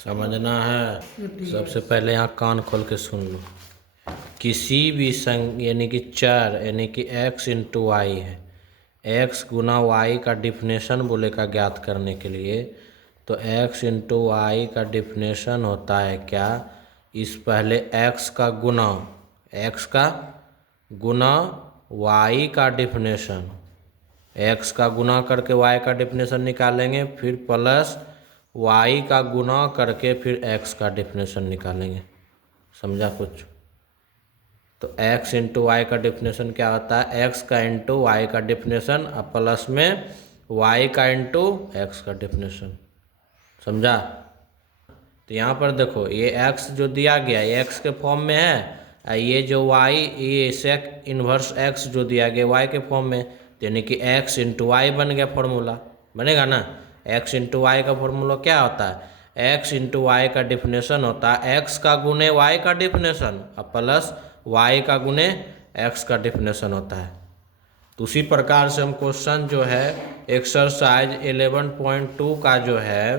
समझना है। सबसे पहले यहाँ कान खोल के सुन लो। किसी भी यानी कि चर यानी कि x इंटू वाई है, x गुना वाई का डिफिनेशन बोलेगा ज्ञात करने के लिए, तो x इंटू वाई का डिफिनेशन होता है क्या, इस पहले x का गुना y का डिफिनेशन, x का गुना करके y का डिफिनेशन निकालेंगे, फिर प्लस y का गुना करके फिर x का डिफिनेशन निकालेंगे। समझा कुछ? तो x इंटू वाई का डिफिनेशन क्या होता है, x का इंटू वाई का डिफिनेशन और प्लस में y का इंटू x का डिफिनेशन। समझा? तो यहाँ पर देखो ये x जो दिया गया ये x के फॉर्म में है, ये जो y ये सेक इन्वर्स x जो दिया गया y के फॉर्म में, यानी कि x इंटू वाई बन गया फॉर्मूला। बनेगा ना? x इंटू वाई का फॉर्मूला क्या होता है, x इंटू वाई का डिफिनेशन होता है x का गुने y का डिफिनेशन और प्लस y का गुने x का डिफिनेशन होता है। तो उसी प्रकार से हम क्वेश्चन जो है एक्सरसाइज 11.2 का जो है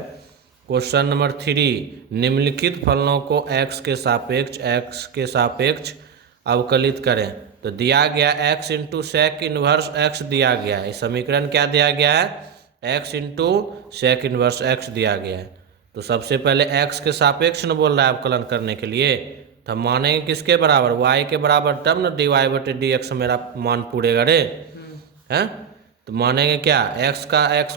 क्वेश्चन नंबर 3, निम्नलिखित फलनों को x के सापेक्ष अवकलित करें। तो दिया गया x into sec inverse x दिया गया है। समीकरण क्या दिया गया है, x into sec inverse x दिया गया है। तो सबसे पहले x के सापेक्ष न बोल रहा है अवकलन करने के लिए, तो हम मानेंगे किसके बराबर, y के बराबर, तब न dy बटे डी एक्स मेरा मान पूरेगा रे हैं। तो मानेंगे क्या, x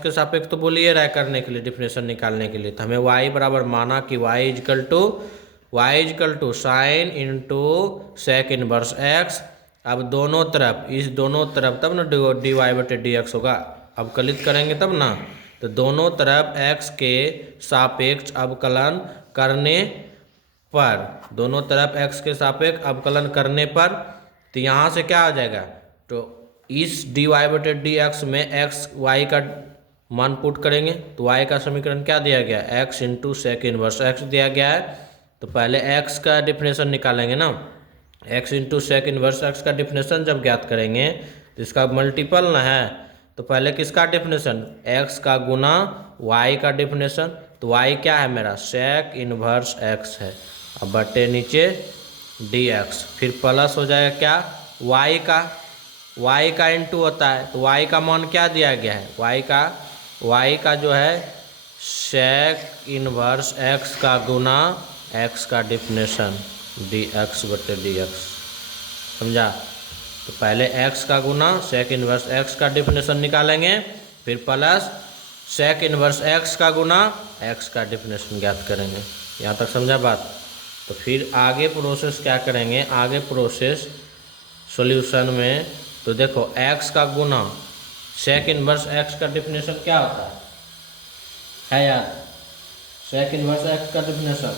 के सापेक्ष तो बोलिए रहा है करने के लिए, डिफिनेशन निकालने के लिए। तो हमें y बराबर माना कि y equal to sine into sec inverse x। अब दोनों तरफ तब ना डी वाई बटे डी एक्स होगा, अवकलित करेंगे तब ना। तो दोनों तरफ x के सापेक्ष अवकलन करने पर, दोनों तरफ x के सापेक्ष अवकलन करने पर, तो यहाँ से क्या हो जाएगा, तो इस डी वाई बटे डी एक्स में एक्स वाई का मान पुट करेंगे तो y का समीकरण क्या दिया गया, x into sec inverse x दिया गया है। तो पहले x का डिफिनेशन निकालेंगे ना, x into sec inverse x का डिफिनेशन जब ज्ञात करेंगे तो इसका मल्टीपल ना है, तो पहले किसका डिफिनेशन, x का गुना y का डिफिनेशन। तो y क्या है मेरा, सेक इनवर्स x है, अब बटे नीचे dx, फिर प्लस हो जाएगा क्या, y का इंटू होता है। तो y का मान क्या दिया गया है, y का जो है सेक इनवर्स x का गुना x का डिफिनेशन dx बटे dx। समझा? तो पहले x का गुना सेक इनवर्स x का डिफिनेशन निकालेंगे, फिर प्लस सेक इनवर्स x का गुना x का डिफिनेशन ज्ञात करेंगे। यहाँ तक समझा बात? तो फिर आगे प्रोसेस क्या करेंगे, आगे प्रोसेस सॉल्यूशन में, तो देखो x का गुना सेक इनवर्स x का डिफिनेशन क्या होता है यार, सेक इनवर्स x का डिफिनेशन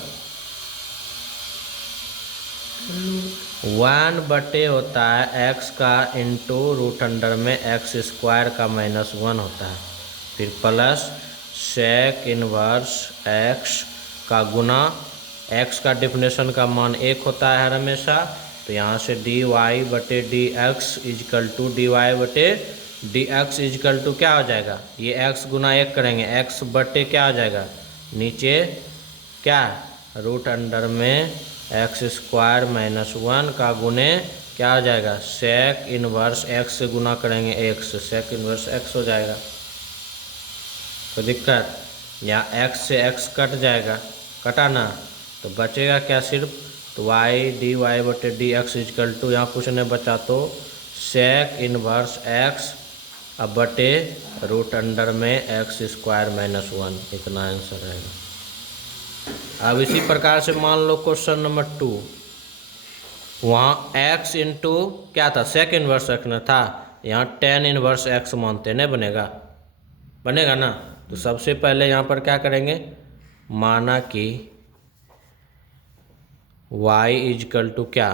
1 बटे होता है x का इंटू रूट अंडर में x स्क्वायर का -1 होता है, फिर प्लस सेक इनवर्स x का गुना x का डिफिनेशन का मान 1 होता है हर हमेशा। तो यहाँ से डी वाई बटे D X equal to D Y बटे डी एक्स इजकल टू क्या हो जाएगा, ये x गुना 1 करेंगे, x बटे क्या हो जाएगा, नीचे क्या रूट अंडर में x स्क्वायर -1 का गुने क्या हो जाएगा, सेक इनवर्स x से गुना करेंगे 1 से, सेक इनवर्स x हो जाएगा। कोई दिक्कत, यहाँ x से x कट जाएगा, कटा ना, तो बचेगा क्या सिर्फ, तो y डी वाई बटे डी एक्स इजकल टू, यहाँ कुछ नहीं बचा तो सेक इनवर्स x अब बटे रूट अंडर में x स्क्वायर -1, इतना आंसर रहेगा। अब इसी प्रकार से मान लो क्वेश्चन नंबर 2, वहाँ x इंटू क्या था, सेक इनवर्स x न था, यहाँ टेन इनवर्स x मानते नहीं, बनेगा ना। तो सबसे पहले यहाँ पर क्या करेंगे, माना कि y इजकल टू क्या,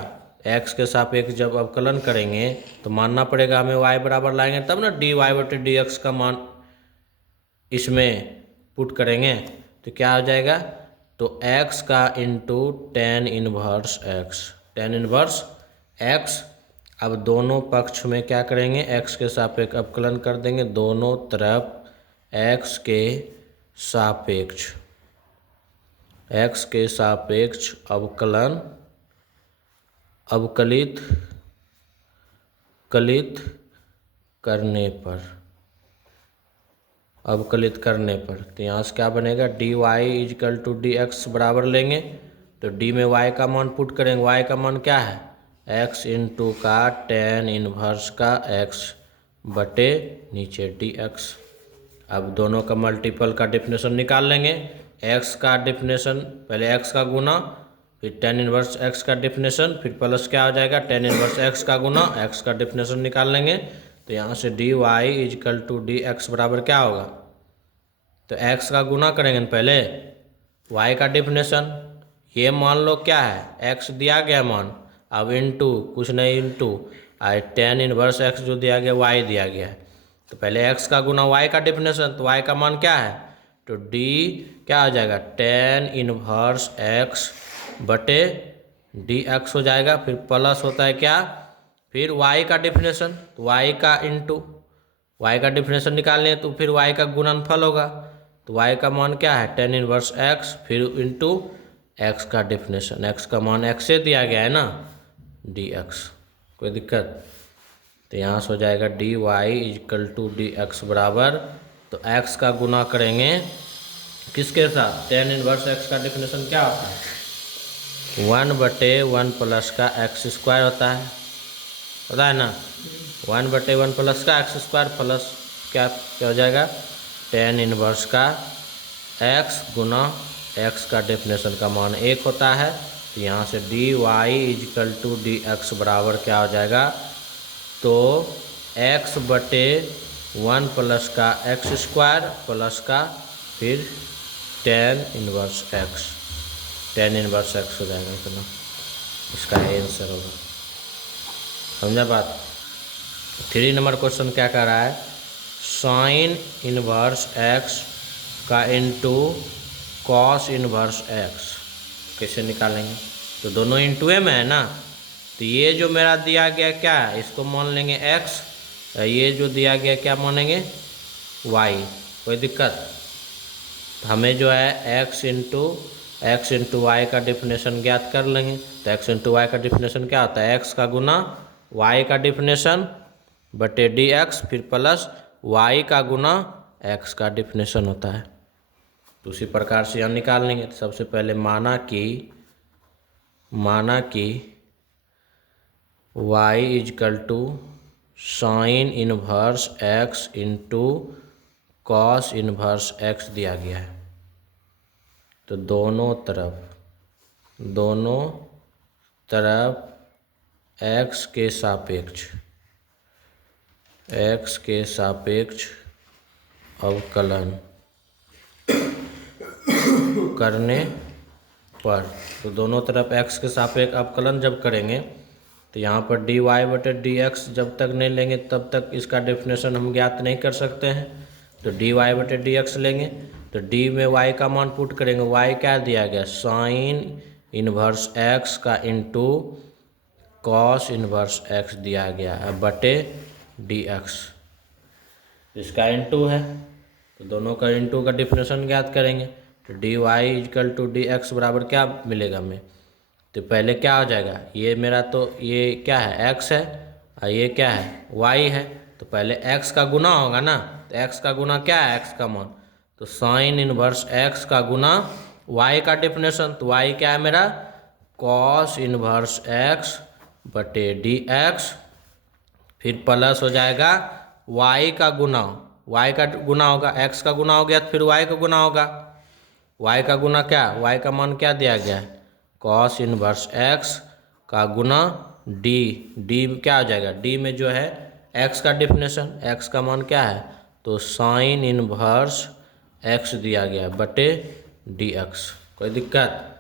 x के सापेक्ष जब अवकलन करेंगे तो मानना पड़ेगा हमें y बराबर लाएंगे तब ना डी वाई बटे डी एक्स का मान इसमें पुट करेंगे, तो क्या हो जाएगा, तो x का इंटू टेन इनवर्स x। अब दोनों पक्ष में क्या करेंगे, x के सापेक्ष अवकलन कर देंगे, दोनों तरफ x के सापेक्ष एक्स के सापेक्ष अवकलित अवकलित करने पर तो यहाँ से क्या बनेगा, D Y equal to D X बराबर लेंगे तो डी में वाई का मान पुट करेंगे। वाई का मान क्या है, एक्स इंटू का टेन इनवर्स का एक्स बटे नीचे डी एक्स। अब दोनों का मल्टीपल का डिफिनेशन निकाल लेंगे। एक्स का डिफिनेशन पहले एक्स का गुना, फिर टेन इनवर्स एक्स का डिफिनेशन, फिर प्लस क्या हो जाएगा, टेन इनवर्स एक्स का गुना, एक्स का डिफिनेशन निकाल लेंगे। तो यहाँ से D Y equal to D X बराबर क्या होगा, तो एक्स का गुना करेंगे न पहले, वाई का डिफिनेशन, ये मान लो क्या है एक्स दिया गया मान, अब इंटू कुछ नहीं इंटू टेन इनवर्स एक्स जो दिया गया वाई दिया गया है, तो पहले एक्स का गुना वाई का डिफिनेशन, तो वाई का मान क्या है, तो डी क्या हो जाएगा, टेन इनवर्स एक्स बटे डी एक्स हो जाएगा। फिर प्लस होता है क्या, फिर y का डिफिनेशन, तो y का इंटू वाई का डिफिनेशन निकालने हैं तो फिर y का गुणनफल होगा, तो y का मान क्या है, टेन इनवर्स x फिर इंटू x का डिफिनेशन, x का मान x से दिया गया है ना, dx। कोई दिक्कत, तो यहाँ से हो जाएगा D Y equal to D X बराबर, तो x का गुना करेंगे किसके साथ, टेन इनवर्स x का डिफिनेशन क्या होता है, 1/1 प्लस का एक्स स्क्वायर होता है ना, 1/1 प्लस का एक्स स्क्वायर प्लस क्या हो जाएगा, टेन इनवर्स का एक्स गुना एक्स का डेफिनेशन का मान 1 होता है। तो यहाँ से D Y equal to D X बराबर क्या हो जाएगा, तो x/1 प्लस का एक्स स्क्वायर प्लस का फिर टेन इनवर्स एक्स हो जाएगा, इतना इसका आंसर होगा। समझा बात। 3 नंबर क्वेश्चन क्या कर रहा है, साइन इनवर्स एक्स का इंटू कॉस इनवर्स एक्स कैसे निकालेंगे, तो दोनों इंटू में है ना, तो ये जो मेरा दिया गया क्या है इसको मान लेंगे एक्स, ये जो दिया गया क्या मानेंगे वाई। कोई दिक्कत, हमें जो है एक्स इंटू वाई का डिफिनेशन ज्ञात कर लेंगे। तो एक्स इंटू वाई का डिफिनेशन क्या होता है, एक्स का गुना वाई का डिफिनेशन बटे डी एक्स फिर प्लस वाई का गुना एक्स का डिफिनेशन होता है। तो उसी प्रकार से यहाँ निकाल लेंगे। तो सबसे पहले माना कि Y equal to sine inverse X into cos inverse X दिया गया है, तो दोनों तरफ एक्स के सापेक्ष अवकलन करने पर, तो दोनों तरफ एक्स के सापेक्ष अवकलन जब करेंगे तो यहाँ पर डी वाई बटे डी एक्स जब तक नहीं लेंगे तब तक इसका डेफिनेशन हम ज्ञात नहीं कर सकते हैं। तो डी वाई बटे डी एक्स लेंगे तो डी में वाई का मान पुट करेंगे, वाई क्या दिया गया, साइन इनवर्स एक्स का इंटू कॉस इनवर्स एक्स दिया गया है बटे डी एक्स, इसका इंटू है तो दोनों का इंटू का डिफिनेशन ज्ञात करेंगे। तो D Y equal to D X बराबर क्या मिलेगा हमें, तो पहले क्या हो जाएगा, ये मेरा तो ये क्या है एक्स है और ये क्या है वाई है, तो पहले एक्स का गुना होगा ना, तो एक्स का गुना क्या है एक्स का मान, तो साइन इनवर्स एक्स का गुना वाई का डिफिनेशन, तो वाई क्या है मेरा कॉस इनवर्स एक्स बटे डी एक्स फिर प्लस हो जाएगा वाई का गुना होगा, एक्स का गुना हो गया तो फिर वाई का गुना होगा, वाई का गुना क्या, वाई का मान क्या दिया गया है कॉस इनवर्स एक्स का गुना डी क्या हो जाएगा, डी में जो है एक्स का डिफिनेशन, एक्स का मान क्या है तो साइन इनवर्स एक्स दिया गया बटे डी एक्स। कोई दिक्कत,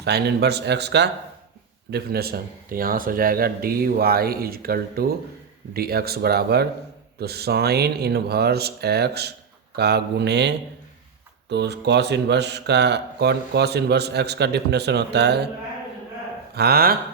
साइन इनवर्स एक्स का डिफिनेशन, तो यहाँ से हो जाएगा D Y equal to D X बराबर, तो साइन इनवर्स एक्स का गुने, तो कॉस इनवर्स एक्स का डिफिनेशन होता है, हाँ